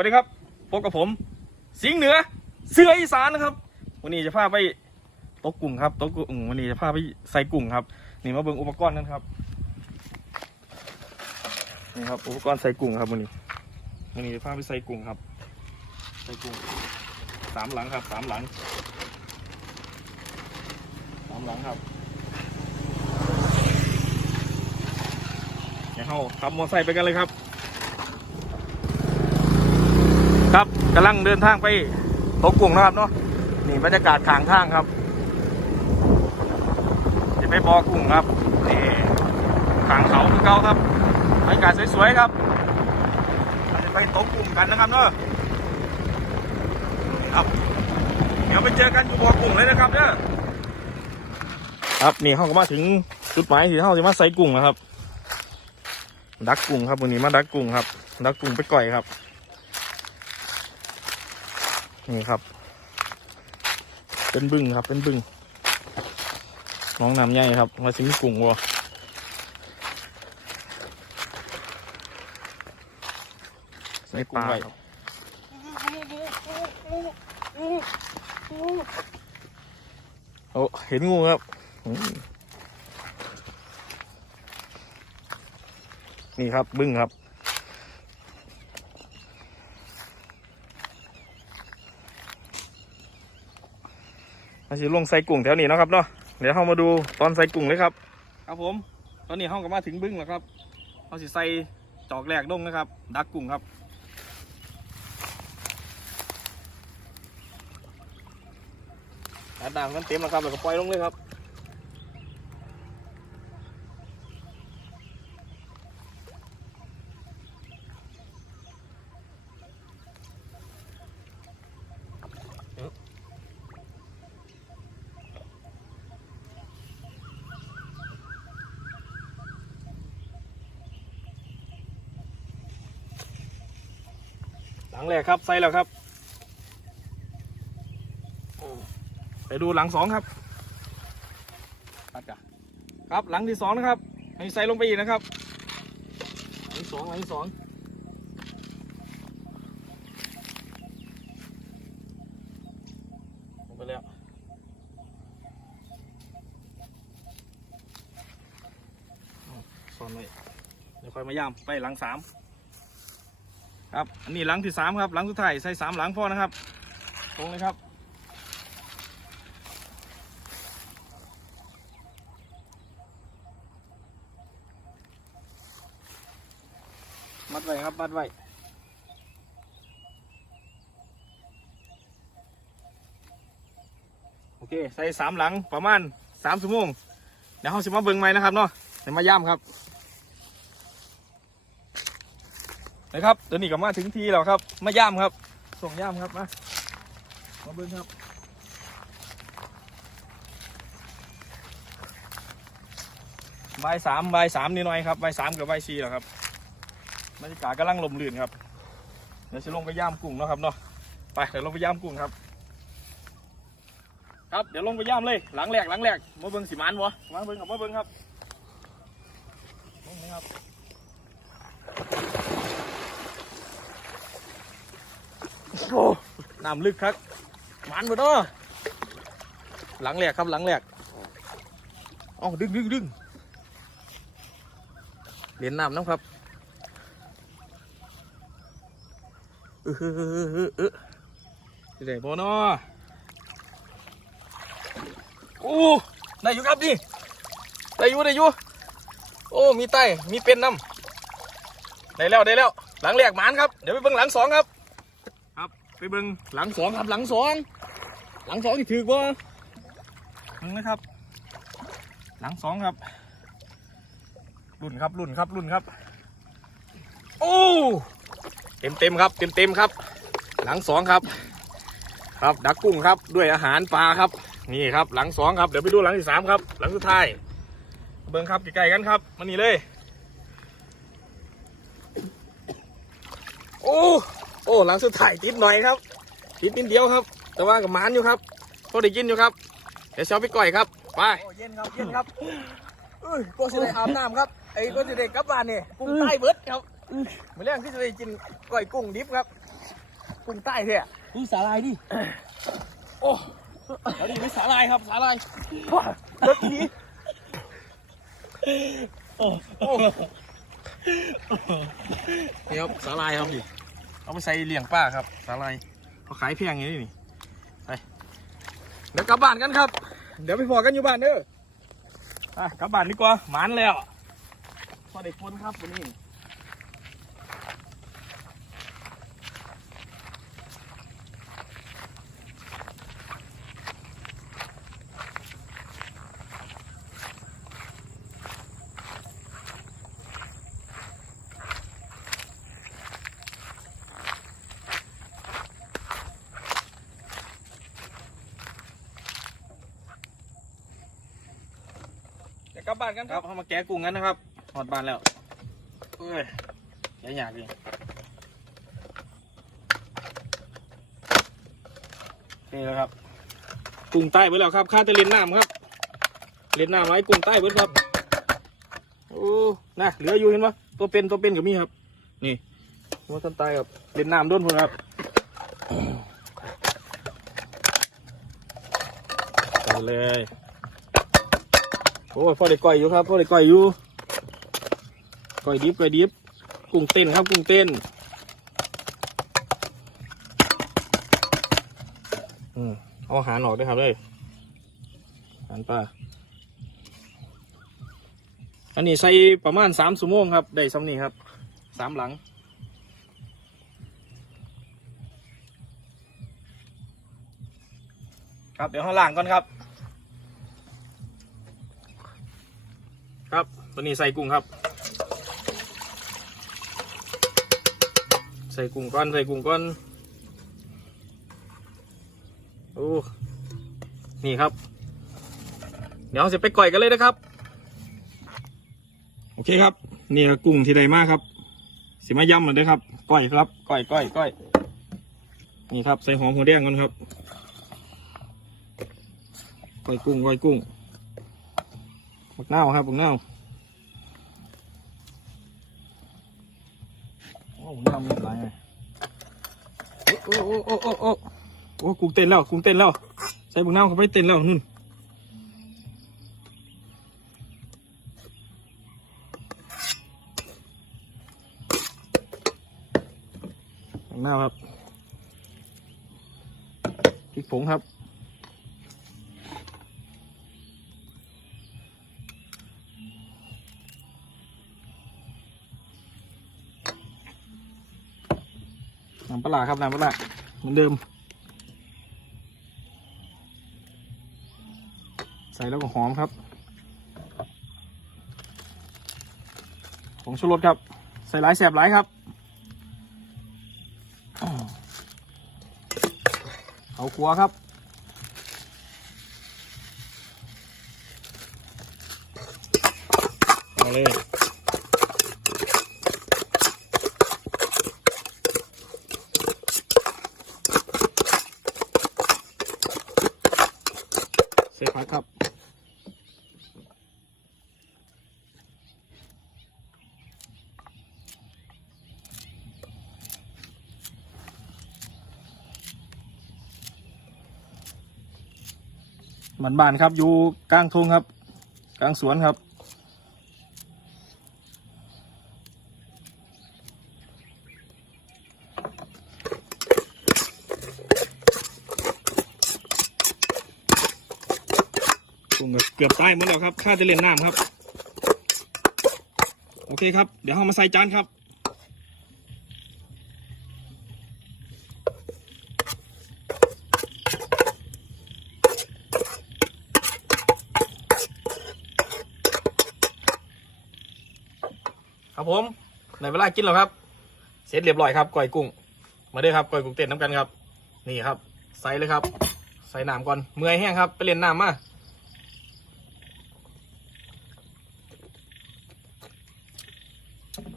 วัสดีครับพบกับผม สิงห์เหนือ เสืออีสานนะครับ วันนี้จะพาไปตกกุ้งครับตกกุ้งวันนี้จะพาไปใส่กุ้งครับ นี่มาเบิ่งอุปกรณ์กันครับนี่ครับอุปกรณ์ใส่กุ้งครับวันนี้วันนี้จะพาไปใส่กุ้งครับ ใส่กุ้งสามหลังครับสามหลังสามหลังครับเดี๋ยวเราขับมอเตอร์ไซค์ไปกันเลยครับ ครับ กำลังเดินทางไปตกกุ้งนะครับเนาะนี่บรรยากาศขางทางครับ จะไปบอกุ้งครับนี่ข้างเขาคือเก่าครับบรรยากาศสวยๆครับเราจะไปตกกุ้งกันนะครับเนาะนี่ครับ เดี๋ยวไปเจอกันอยู่บอกุ้งเลยนะครับเด้อครับนี่เขาก็มาถึงจุดหมายที่เขาจะมาใส่กุ้งนะครับ ดักกุ้งครับวันนี้มาดักกุ้งครับ ดักกุ้งไปก่อยครับ นี่ครับ เป็นบึ้งครับ เป็นบึ้งน้องน้ำใหญ่ครับมาสิงกุ้งวัวใส่ปลาโอ้เห็นงูครับ นี่ครับบึ้งครับ มาสิลงใส่กุ้งแถวนี้นะครับเนาะเดี๋ยวเรามาดูตอนใส่กุ้งเลยครับ ครับผม ตอนนี้เราก็มาถึงบึ้งแล้วครับเราสิใส่จอกแรกลงนะครับ ดักกุ้งครับดังกันเต็มแล้วครับแล้วก็ปล่อยลงเลยครับ ลังแรกครับใส่แล้วครับโอ้ไปดูหลังสองครับตัดกันครับหลังที่สองนะครับให้ใส่ลงไปอีกนะครับ หลังที่สองหลังที่สองลงไปแล้วอ้าวซ่อนไว้เดี๋ยวค่อยมาย่ำไปหลังสาม ครับอันนี้หลังที่สามครับหลังสุดท้ายใส่สามหลังพอนะครับ ตรงเลยครับมัดไว้ครับมัดไว้โอเค ใส่สามหลังประมาณสามชั่วโมงเดี๋ยวเขาสิมาเบิ่งใหมนะครับเนาะเดี๋ยวมาย่ำครับ นะครับตัวนี้ก็มาถึงทีแล้วครับมาย่ำครับ ส่งย่ำครับมามาเบิ้งครับใบสามใบสามนิดหน่อยครับใบสามกับใบสี่แล้วครับบรรยากาศกำลังลมลื่นครับเดี๋ยวจะลงไปย่ำกุ้งเนาะครับเนาะไปเดี๋ยวลงไปย่ำกุ้งครับ ครับเดี๋ยวลงไปย่ำเลยหลังแรกหลังแรกมาเบิ้งสีมันวะมาเบิ้งกับมาเบิ้งครับลงเลครับ โอ้น้ำลึกครับมันหมดเนาะหลังแหลกครับหลังแหลกอ๋อดึงดึงดึงเหรียญน้ำน้ำครับเออเออเออเออเออเดี๋ยพอเนาะโอ้ได้อยู่ครับดิได้อยู่ได้อยู่โอ้มีไตมีเป็นน้ำได้แล้วได้แล้ว หลังแหลกหมานครับ เดี๋ยวไปเบิ่งหลังสองครับ ไปเบิ่งหลังสองครับหลังสองหลังสองที่ถือบ่มึงนะครับ หลังสองครับรุ่นครับรุ่นครับรุ่นครับ โอ้เต็มเต็มครับ เต็มเต็มครับ หลังสองครับ ครับดักกุ้งครับด้วยอาหารปลาครับ นี่ครับหลังสองครับเดี๋ยวไปดูหลังที่สามครับ หลังสุดท้ายเบิ่งครับใกล้ๆกันครับมานี่เลย โอ้ โอ้หลังสุดท้ายติดหน่อยครับติดนิดเดียวครับ แต่ว่ากับหมานอยู่ครับพอได้กินอยู่ครับ เดี๋ยวเช้าไปก่อยครับไปโอ้เย็นครับเย็นครับเอ้ยก็จะได้อาบน้ำครับไอ้ก็จะได้กลับบ้านนี่กุ้งใต้เบิดครับมื้อแรกที่จะได้กินก้อยกุ้งดิบครับ กุ้งใต้เถอะดูสาลายดิโอ้เอาดิไม่สาลายครับสาลายรถนี้นี่ครับสาลายครับดิ เอาไปใส่เลี้ยงป้าครับสาลายเขาขายแพงอย่างนี้นี่ไปเดี๋ยวกลับบ้านกันครับ เดี๋ยวไปพอกันอยู่บ้านเด้อไปกลับบ้านดีกว่าหมานแล้วพอเด็กคนครับวันนี้ บ้านกันครับเขามาแกะกุ้งกันนะครับหอดบานแล้วเอ้ยแกะยากดินี่แหละครับกุ้งใต้ไปแล้วครับข้าจะเล่นน้ำครับเล่นน้ำไว้กุ้งใต้เบิดครับโอ้น่ะเหลืออยู่เห็นปะตัวเป็นตัวเป็นกับมีครับ นี่มันต้นตายครับเล่นน้ำด้นพุ่นครับใส่เลย โอ้ยพ่อได้ก่อยอยู่ครับพ่อได้ก่อยอยู่ก่อยดิบก่อยดิบกุ้งเต้นครับกุ้งเต้นอืมเอาอาหารออกด้วยครับเลยอาหารปลาอันนี้ใส่ประมาณสามชั่วโมงครับ ได้ซ้ำนี้ครับสามหลังครับเดี๋ยวข้างล่างก่อนครับ ครับ ตัวนี้ใส่กุ้งครับ ใส่กุ้งก้อน ใส่กุ้งก้อน โอ้ นี่ครับ เดี๋ยวเราจะไปก่อยกันเลยนะครับ โอเคครับ นี่คือกุ้งที่ใดมากครับ สิมาย่ำเหมือนเดิมครับ ก้อยครับ ก้อยก้อยก้อย นี่ครับ ใส่หอมหัวแดงก่อนครับ ก้อยกุ้ง ก้อยกุ้ง บักเน่าครับบักเน่าโอ้บักเน่ามีหลายไงโอ้โอ้โอ้โอ้โอ้โอ้กุ้งเต้นแล้วกุ้งเต้นแล้วใส่บักเน่าเข้าไปเต้นแล้วนุ่นบักเน่าครับพริกผงครับ น้ำปลาครับน้ำปลาเหมือนเดิม ใส่แล้วก็หอมครับผงชูรสครับ ใส่หลายแสบหลายครับเอาครัวครับเอาเลย เสร็จแล้วครับบ้านบ้านๆครับอยู่กลางทุ่งครับ กลางสวนครับ เกือบตายหมดแล้วครับข้าจะเล่นน้ำครับ โอเคครับ เดี๋ยวเรามาใส่จานครับ ครับผมในเวลากินแล้วครับเสร็จเรียบร้อยครับก้อยกุ้ง มาด้อครับก้อยกุ้งเต้นน้ำกันครับ นี่ครับ ใส่เลยครับ ใส่น้ำก่อนเมื่อยแห้งครับ ไปเล่นน้ำมา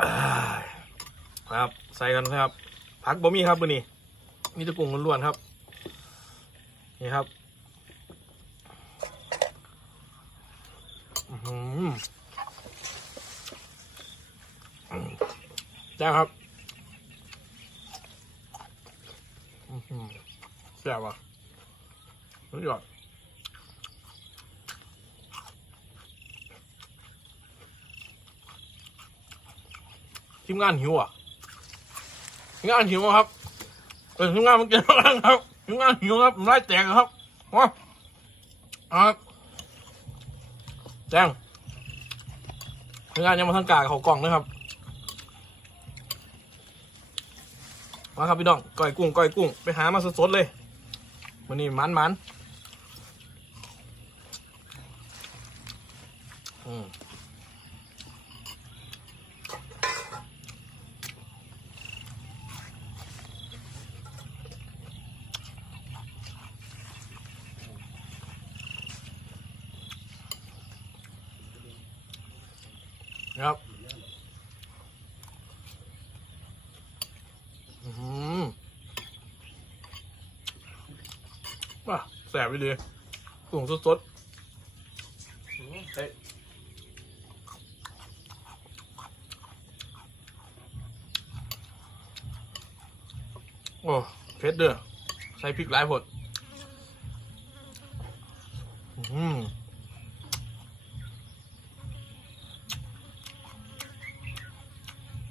อ่าครับใส่กันครับผักบะหมี่ครับมือนี้มีตะกุ้งล้วนๆครับ นี่ครับอื้อหือจ้าครับแซ่บว่ะสุดยอดทีมงานหิวอะ ทีมงานหิวครับเออทีมงานมันเก่งมากครับทีมงานหิวครับผมไล่แตกครับมาเอาครับแจ้งทีมงานยังมาทั้งกาเขากล่องนะครับมาครับพี่น้องก้อยกุ้งก้อยกุ้ง ไปหามาสดๆเลยวันนี้มันมัน ครับอืมว่ะแสบไปเลยกุ้งสดๆเฮ้ยโอ้เผ็ดเด้อใส่พริกหลายผดอืม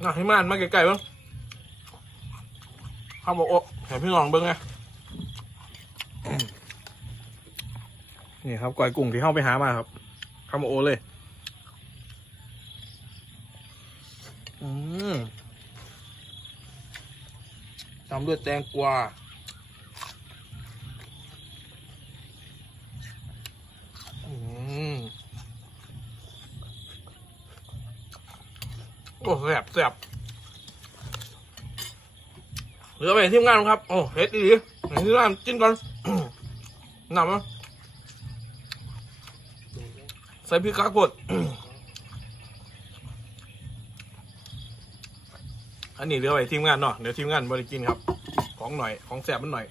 น่ะให้มานมาไกลๆบ้างข้าวบอกโอ้เห็นพี่น้องเบิ้งไงนี่ครับก๋วยกุ้งที่เข้าไปหามาครับข้าวบอกโอเลย อืมตามด้วยแตงกวาอืม โอ้แสบแสบเหลือไปทีมงานครับ โอ้เฮ็ดดีๆทีมงานกินก่อนหนำอะใส่พริกกากดอันนี้เหลือไว้ทีมงานเนาะเดี๋ยวทีมงานบริกินครับ ของหน่อยของแสบมันหน่อย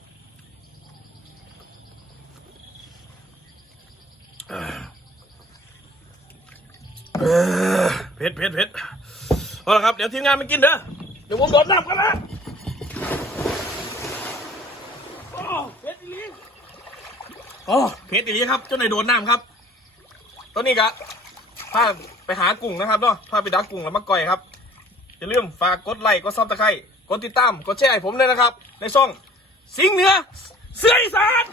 เผ็ดเผ็ดเผ็ด อาละครับ เดี๋ยวทีมงานมากินเด้อ เดี๋ยวผมโดดน้ำกันนะโอ้เผ็ดอีหลีโอ้เผ็ดอีหลีครับเจ้าหน่อยโดดน้ำครับ ตอนนี้กะพาไปหากุ้งนะครับเนาะพาไปดักกุ้งแล้วมาก่อยครับอย่าลืมฝากกดไลค์ กดซับสไครต์กดติดตาม กดแชร์ให้ผมเลยนะครับ ในช่อง สิงห์เหนือ เสืออีสาน